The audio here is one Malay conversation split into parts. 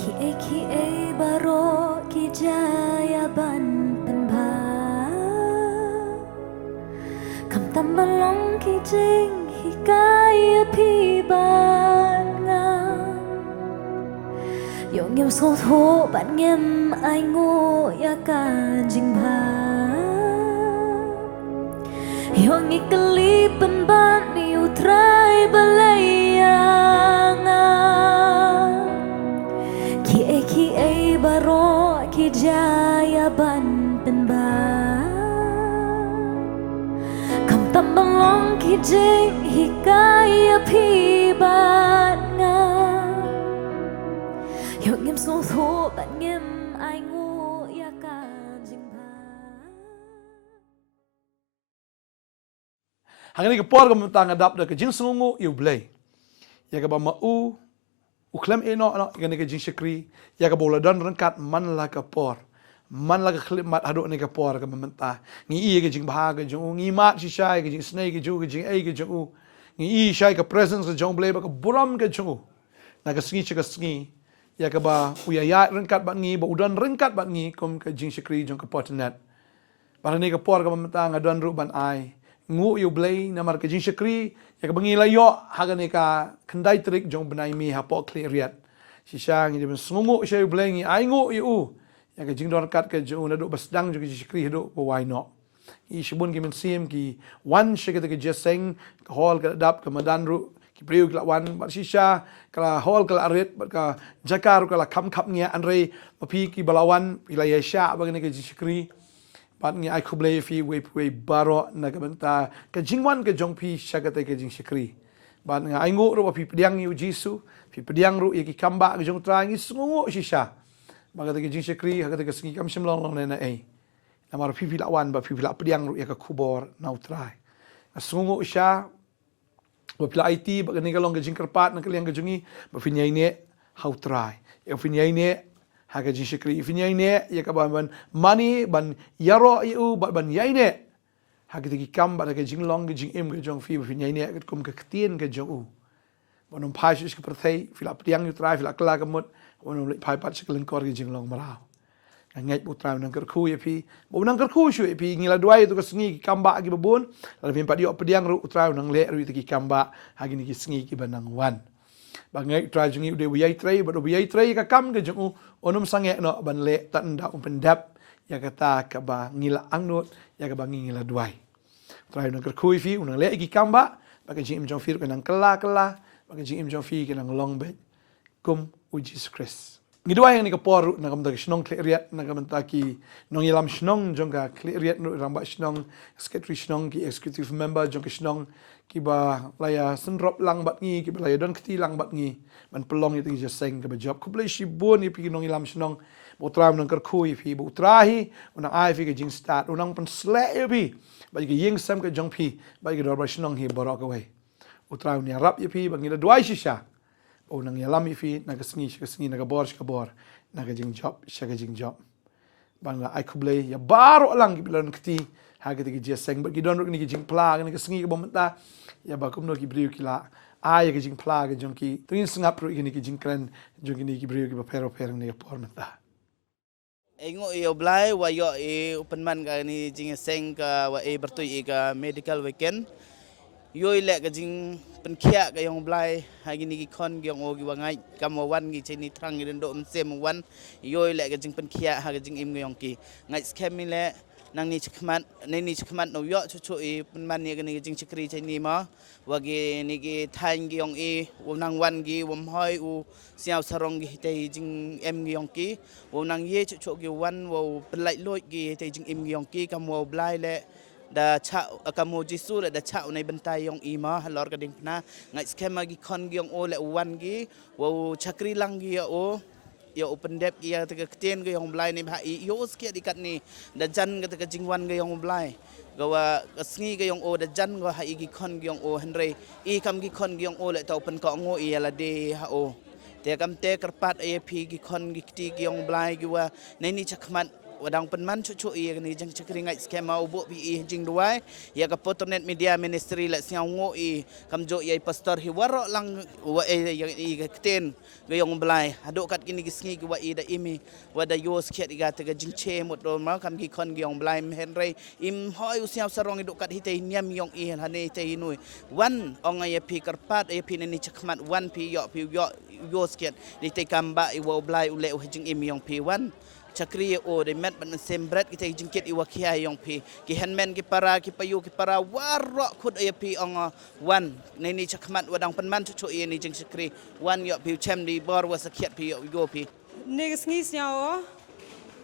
Kie baro ki jaya ban pen ba kam tam malong ki jing hikaya pi ban nga yo ngem so tho ban ngem ai ngo ya ka jing ba yo ngi kali pen ban ni utrai balaya Kie baro ki jaya ban pen ba kam tam balong ki jing hikaya pi ban nga yo ngem so tho ban ngem ai ngo ya ka jing ba Hangani ke por kam tang adap da ke jing sungu yu blay ya ka ba ma u klem eno no gane ke jing shikri ya ka bola dan rangkat man la ka por man la ka klip mat hadu ne ka por ka mamenta ngi i ke jing ba ke jung ngi mat shi shai ke jing snake ke ju ke jing ai ke jung ngi i shai ka presence ke jung blay ba ka buram ke jung na ka sngi ka sngi ya ka ba u ya rangkat ba ngi ba udan rangkat ba ngi kom ke jing shikri jung ka Potternet ba ne ka por ka mamenta ngadon ru ban ai ngu yu blay namar ke jing shikri ya ka bangi layo hagane ka kendai trik jong benai mi ha po Khliehriat sisang ni ben sungu shay blay ngi ai ngu yu ya ka jing don kat ke ju na do basdang ju ke shikri do po why not I shibun ki men sim ki wan shikete ke jeseng ka hol ka dap ka madan ru ki priu ka wan ba sisa ka hol ka arit ba ka jakar ka kham khap ngia anre mapi ki balawan ilaya sha ba ne ke shikri Pat ngi ai kublay fi we baro na ka banta ka jingwan ka jong pi shagate ka jing shikri bat nga ai ngo ro pi pediang yu jisu pi pediang ru ki kamba ka jong tra ngi sungu shisha ba ka jing shikri ha ka singi kam shimlong long na ai namar pi lawan ba pi la pediang ru ya ka kubor na utrai sungu sha ba pi IT ba ka ni ka long ka jing kerpat na ka liang ka jungi ba fi nyai ne how try ya fi nyai ne Haga jing shikri ifinyai ne ya ka ban money ban yaro yu ban yai ne haga tiki kam ba ka jing long ka jing im ka jong fi ifinyai ne ka kum ka ktien ka jong u bonum pai shi ka prathai fila ptiang yu trai fila kala ka mut bonum le pai pat shiklen kor ka jing long marao ngai bu trai nang kerku ya pi bo nang kerku shu pi ngila duai tu ka sngi ki kamba ki babun la pin pat dio pdiang ru trai nang le ru tiki kamba hagi ni ki sngi ki banang wan bangai trai jungi de wiyai trai ba do wiyai trai ka kam ka jong onum sange no ban le tan da pendap ya kata ka ba ngila angnut ya ka ba ngila duai trai nang kerkui fi unang le ki kamba ba ka jing jong fi ka nang kala ba ka jing jong fi ka nang long bet kum u Jesus Christ ngi duai ni ka por na kam da shnong Khliehriat na kam ta ki nong yalam shnong jong ka Khliehriat no ramba shnong secretary shnong ki executive member jong ka shnong ki ba laya senrop lang bat ngi ki ba laya don kti lang bat ngi ban pelong itu je seng ke job ku play shibun ni pi nong ilam snong utram nang kerkui pi utrahi unang ai fi ke jing start unang pen sle pi ba ke ying sam ke jong pi ba ke dor ba snong hi borok away utram ni rap pi ba ngi da duai shisha unang yalam fi na ke sngi na ke bor na ke jing job sha ke jing job bang la ai ku play ya baro lang ki bilan kti ha ke je seng ba ki don ni ke jing pla ni ke sngi ke bomta ya ba kum no ki briu ki la ai ke jing pla ke jong ki trin sngap ru ki jing kren jong ki ni ki briu ki ba pero ni por mata Engo yo blai wa yo open man ka ni jing seng ka wa bertui ka medical weekend yo ile ka jing penkhia ka yong blai ha gini ki kon gyong o gi wa ngai kam wan gi chini trang gi do sem wan yo ile ka jing penkhia ha ka jing im gyong ki ngai scam mi le nang ni chkhmat no yo chu pen man ni ka ni jing chikri chini ma wa gi ni gi thain gi yong nang wan gi wom hoi u siao sarong gi te jing em gi yong ki nang ye chu gi wan wo pelai loi gi te jing im gi yong ki kam wo blai le da cha kamu jisu le da cha nei bentai yong ima halor ka ding na ngai skema gi kon gi yong o le wan gi wo chakri lang gi o yo open dep gi ya te ka tien gi yong blai ni ba i yo skia dikat ni da jan ga te ka jing wan gi yong blai gawa sngi ga yong o da jan go ha igi kon gi yong o henre I kam gi kon gi yong o le ta open ko ngo I ala de ha o te kam te kerpat ap gi kon gi ti gi yong blai gi wa nei ni chakmat wadang penman cucu ia ni jeng cekringai skema ubuk pi jing duai ya ka Potternet media ministry la siang ngo i kamjo ia pastor hi warok lang wa yang i keten gayong belai aduk kat kini gisngi wa i da imi wada yo skiat ga te jing che mot do ma kam gi kon gayong belai henry im hoi usiam sarong iduk kat hite niam yong i hane te inui wan ong ia pi karpat ia pi ni cekmat wan pi yo skiat di te kamba i wa belai ule jing imi yong pi wan Chakri o de met ban sembret kita jingkit iwa kia yong pi ki handman ki para ki payu ki para warok khud ay pi ong wan ni chakmat wadang penman chu ni jing chakri wan yo pi chem di bor wa sakiat pi yo pi negas ngis nyawa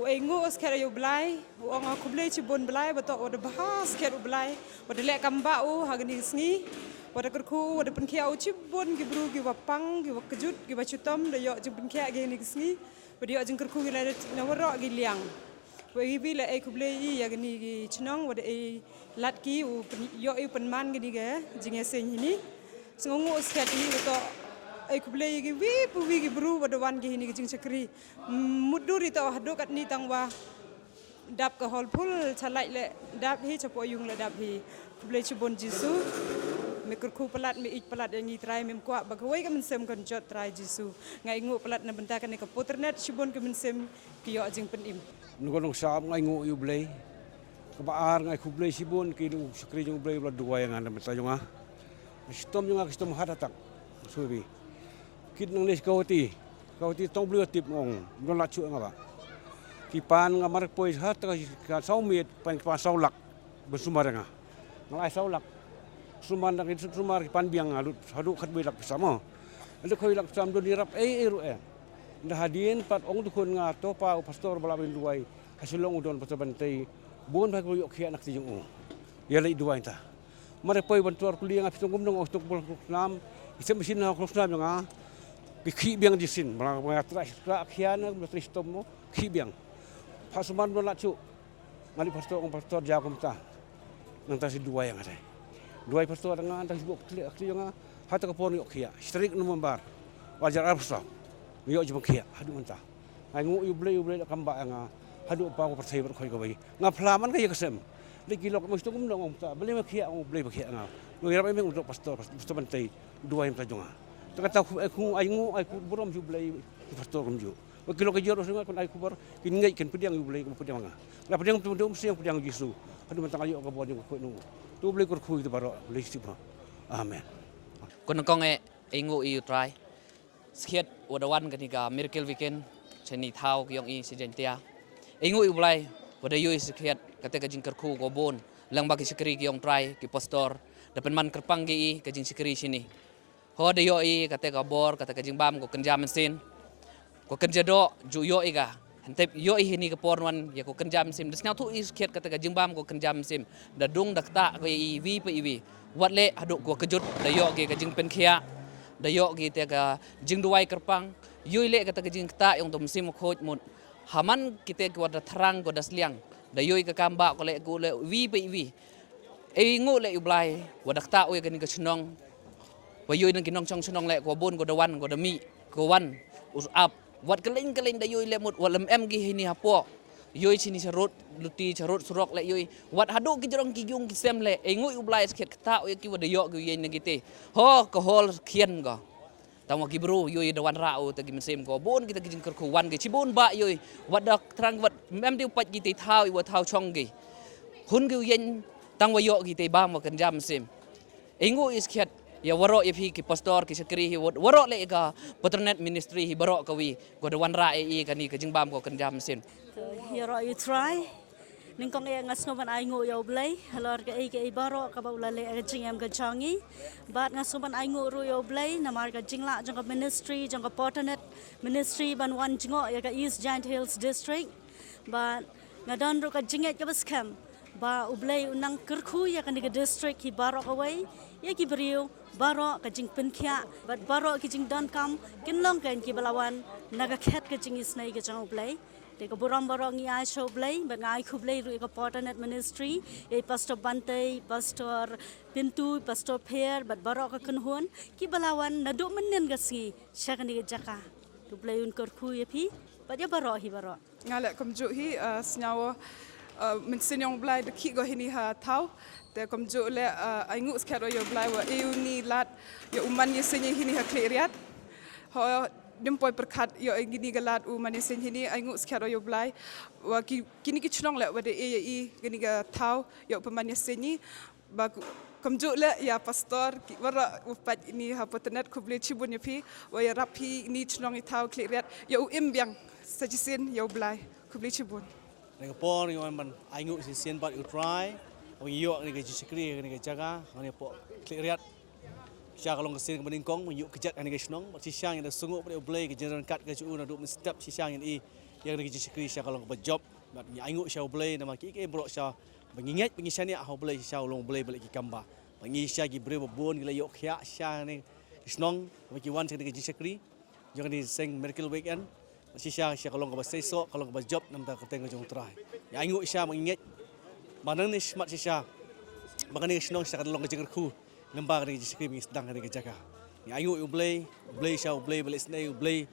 o engo skera yo blai o ong kublai chibon blai bato o de bahas skera blai o de lek kamba o hagni sngi o de kurku o de penkia o chibon gi bru gi wapang gi wakjut gi bachutom de yo jing penkia gi ni sngi Wadi ajeng kerku gila nawara giliang. Wadi bila kublai ya gini gi cenang wadi lat ki yo penman gini ga jing esen ini. Sengongo skat ini beto kublai gi wi gi bru wadi wan gi ini jing cekri. Mudur itu hado kat ni tangwa dap ke hol pul calai le dap hi capo yung le dap hi kublai cibon jisu. Mekurku pelat me ik pelat yang try mem kuat bagawai ke mensem kon jot try jisu ngai ngu pelat na bentakan ke Potternet sibon ke mensem kiyo jing penim ngonong sam ngai ngu yu blai kebaar ngai ku blai sibon ki lu skri jong blai bla dua yang anda meta jonga stom jonga stom hadatak subi kit nang les kauti tong blue tip ngong non la chu ngaba ki pan ngamar poi hat ka saumit pan pa saulak bersumaranga ngai saulak Suman nak insut sumar pan biang alut hadu khat bilak bersama. Ada koi lak sam do dirap eru Ndah hadien pat ong dukun ngato pa pastor balawin duai Shillong udon pastor bantai bon ba ko yok khia nak ti jung. Ya lai duai ta. Mare poi bantuar kuliah ngap tungum dong ostok bol nam isem mesin na klok nam nga. Ki biang di sin bala tras khia na tris tom mo ki biang. Pasuman do la chu. Mali pastor ong pastor jakom ta. Nang ta si duai yang ada. Dua pastor dengan antang sibuk klik nga hata kapon yok khia strik no membar wajar arsa yo jom khia hadu mentah ai ngu yu blai kamba nga hadu pa ko persai ber khoi ko bai nga phlaman ka yekasem le kilok mo stum dong ta beli khia ngu blai khia nga no ira memang untuk pastor bantai dua yang tajonga kata aku ai burom yu blai pastor kumju wakilo ka jero sunga kon ai kubar kingai ken pediang yu blai ko pediang nga la pediang tum siang pediang jisu hadu mentang ayo ka bo jong ko nu tu boleh kurku itu baru boleh sibuk. Amen. Kon kong ingu iu try. Sekiat wadawan ketika miracle weekend ceni thau yang i sejentia. Ingu iu belai wada yui sekiat ketika jing kurku gobon lang bagi sekeri yang try ki pastor dapat man kerpang gi ke jing sekeri sini. Ho de yo i ketika bor ketika jing bam ko kerja mesin. Ko kerja do ju yo i ga Hentep yo ini ke porwan ya ko kenjam sim desnya tu is kiat kata jingbam ko kenjam sim da dung dak ta ko iwi pe iwi wat le aduk ko kejut da yo ge ka jing pen khia da yo ge te ka jing duai kerpang yo le kata jing ta yang tum sim khoj mut haman kite ko da tharang ko das liang da yo ka kamba ko le wi pe iwi ngu le ublai wadak ta we kan ka chnong wa yo nang kinong chong chnong le ko bon ko da wan ko da mi ko wan us up Wat keling da yoi lemut walam gi hini hapo yoi sini charut luti charut surok le yoi wat hadu ki jorong ki yung ki sem le ngui ublai sket kata o ki wada yo ki yen ngite ho ko hol kien go tamu ki bro yoi da wan rao ta gi mesem ko bon kita ki jing kerku wan ki cibon ba yoi wadak terang wat mem di upat ki thau i wa thau chong gi hun gi yen tang wa yo ki te ba mo kan jam sem ngui sket ya waro ipi ki pastor ki sekri hi waro le ka Potternet ministry hi baro kawi ko da wan ra e kani ka jingbam ko kan jam sin hero you try ning kong e ngas ngoban ai ngo yo blai halor ka e baro ka ba ulale jing em ka changi bat ngas ngoban ai ngo ru yo blai namar ka jingla jang ka ministry jang ka Potternet ministry ban wan jingo ya ka East Giant Hills district bat ngadon ru ka jinget ka baskem ba ublai unang kerku ya kan di district hi baro ka wai ya ki beriu baro ka jing penkhia bat baro ki jing don kam kinlong kan ki balawan naga khat ka jing isnai ka jang ublai te ka buram baro ngi ai show blai ba ngai khu blai ru ka Potternet ministry e pastor bantai pastor pintu pastor pair bat baro ka kunhun ki balawan nadu menen ga si syakani jaka tu blai un kerku ya pi But dia barok hi barok. Ngalek komjuk hi senyawa mensin yang belai dekik go hini ha tau. Te komjuk le aingut sekat yo belai wa eu ni lat yo uman ye senyi hini ha Khliehriat. Ho dempoi perkat yo gini galat uman ye senyi hini aingut sekat yo belai wa kini ki chnong le wa de e gini ga tau yo peman ye senyi ba komjuk le ya pastor ki wara upat ini ha Potternet kuble cibun ye pi wa ya rapi ni chnong i tau Khliehriat yo imbiang sajisin yo belai kuble cibun. Singapore ni man aingut sisian bat utrai ang iyo ni gaji sekri ni gajaga ni po Khliehriat sia kalong kesin ke meningkong yuk kejat ni gasnong si siang yang sungguh pada boleh ke general kat ke cu na duk step si siang yang ni gaji sekri sia kalong ke job bat ni aingut sia boleh nama ki ke brok sia mengingat pengisan ni ah boleh sia ulong boleh balik ki kamba pangi sia ki bre babon ki yok khia sia ni gasnong bagi wan sia gaji sekri jangan ni sing miracle weekend si sia kalong ke basesok kalong ke job nam ta keteng jong trai ya aingut sia mengingat manang ni smart si sia bagani gasnong sia kalong ke jengerku lembar ni sekri mi sedang ni jaga ni ayu boleh sia boleh balik senai boleh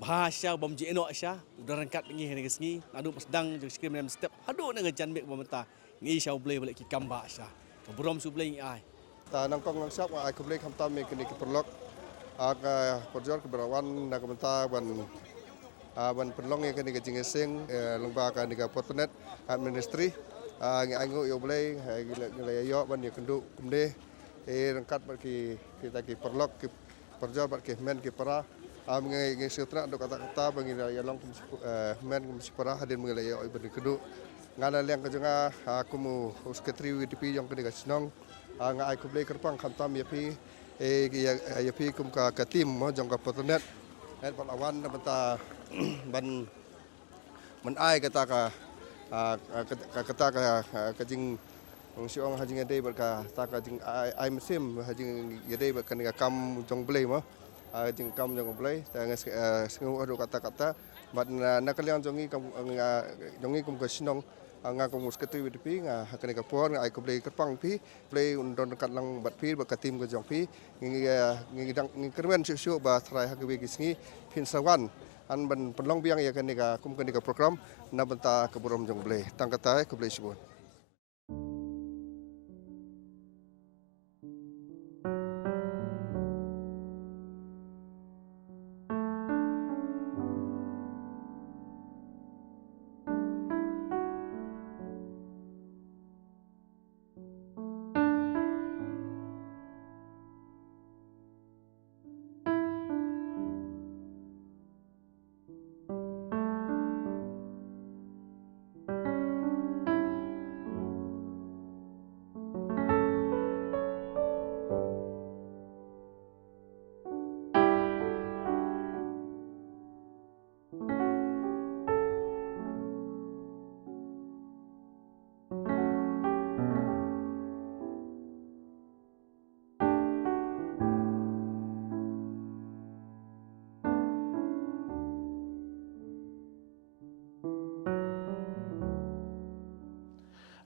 bahasa bom ji enok sia udah rangkat ni ni kesni adu sedang je sekri dalam step adu ni jan mek bomenta ngi sia boleh balik ki kamba sia keburom su boleh ai ta nangkong nang sak ai ku boleh khamtam me kini ki perlok aga porjor ke berawan na komenta ban perlong ye kini ke jingesing lembar ka ni ka Potternet ministry ngi angu yo boleh gila yo ban ye kenduk kumde rangkat bagi kita ki perlok ki perjo bagi men ki para ngi sutra do kata-kata bagi ya long men ki para hadir mengi yo ban kenduk ngana liang ka jonga aku mu sekretari WDP yang kini ka Shillong nga ai ku boleh kerpang khamtam ye pi ye pi kum ka tim mo jong ka Potternet ban awan banta ban ai kata ka kata ka jing siong hajing ade berka ta ka jing ai mesim hajing ade berka ni kam jong blei mo jing kam jong blei ta sengu adu kata-kata bat na kalian jongi kum ka Shillong nga kum sekretari WDP nga hakani ka por ai ku blei kerpang pi blei undon kat lang bat pi berka tim ka jong pi ngi dang ngi kerwen su ba trai hakwe gisngi pin sawan an ban penlong biang ya kan ka kum kan ka program na benta ke borom jong boleh tang kata ke boleh sebut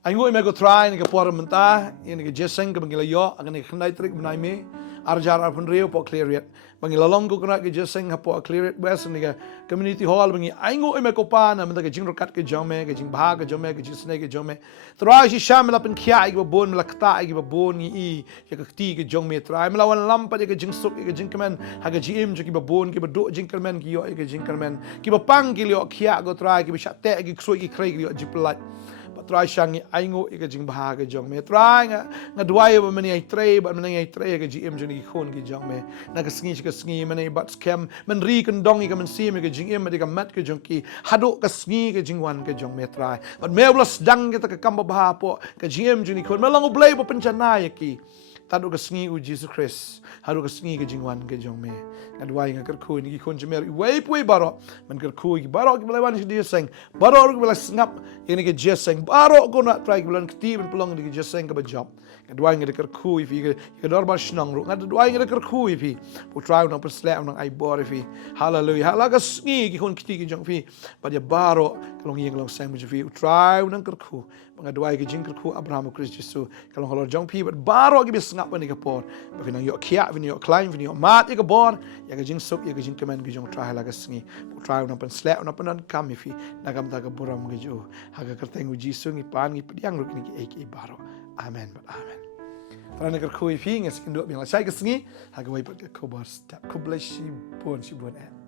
Aingu me go try ni ka por menta ni ka jeseng ka bangila yo ang ni khnai trik benai me arjar arpun reo po Khliehriat bangila long ko kana ka jeseng ha po Khliehriat west ni ka community hall bangi aingu me ko pa na menta ka jing rokat ka jome ka jing bha ka jome ka jing snake ka jome tra shi shamla pen khia i bon mala kta i bon ni ya ka ti ka jong me try mala wan lampa ka jing suk ka jing kamen ha ka jim ki bon ki do jing kermen ki yo ka jing kermen ki pang ki yo khia go try ki sha te ki ksoi ki krei ki yo jiplat try shangi aingo ika jing bahaga jong me try nga duai ba mani ai trei ba mani ai trei ka gm joni khon ki jong me na ka sngi mani bat scam man ri kan dong ka man sim ka jing em ka mat ka jong ki hado ka sngi ka jing wan ka jong me try but me blas dang ka kamba baha po ka gm joni khon malang blai po pencana ki tadu ka sngi u Jesus Christ hado ka sngi ka jing wan ka jong me nga duai nga kerku ni khon jemer wei pui baro man kerku ki baro ki blai wan si dia seng baro ki blai ngap ini ke jeseng baro ko na try bulan keti ben pelong di jeseng ke job kedua ngi deker ku ifi ke normal snang ru ngad dua ngi deker ku ifi pu try no perslap nang ai bor ifi hallelujah halaga sngi ki kon keti ki jong fi ba dia baro kalong yeng long sang mu fi try nang ker ku pengaduai ke jingker ku Abraham Kristus Yesus kalau halor jong pi bat baro ke bis ngap ni ke por ba vinang yo kia vinang yo climb vinang yo mat ke bor ya ke jing sup ya ke jing kemen ke jong try la ke sngi try una pen slap una pen kam fi nagam ta ke buram ke jo haga kerteng uji sungi pan ngi pediang ruk ni ke baro amen but amen Farana ke ku fi ngi skin do biang la sai ke sngi haga wai pat ke ko bor step ku bless shi bon en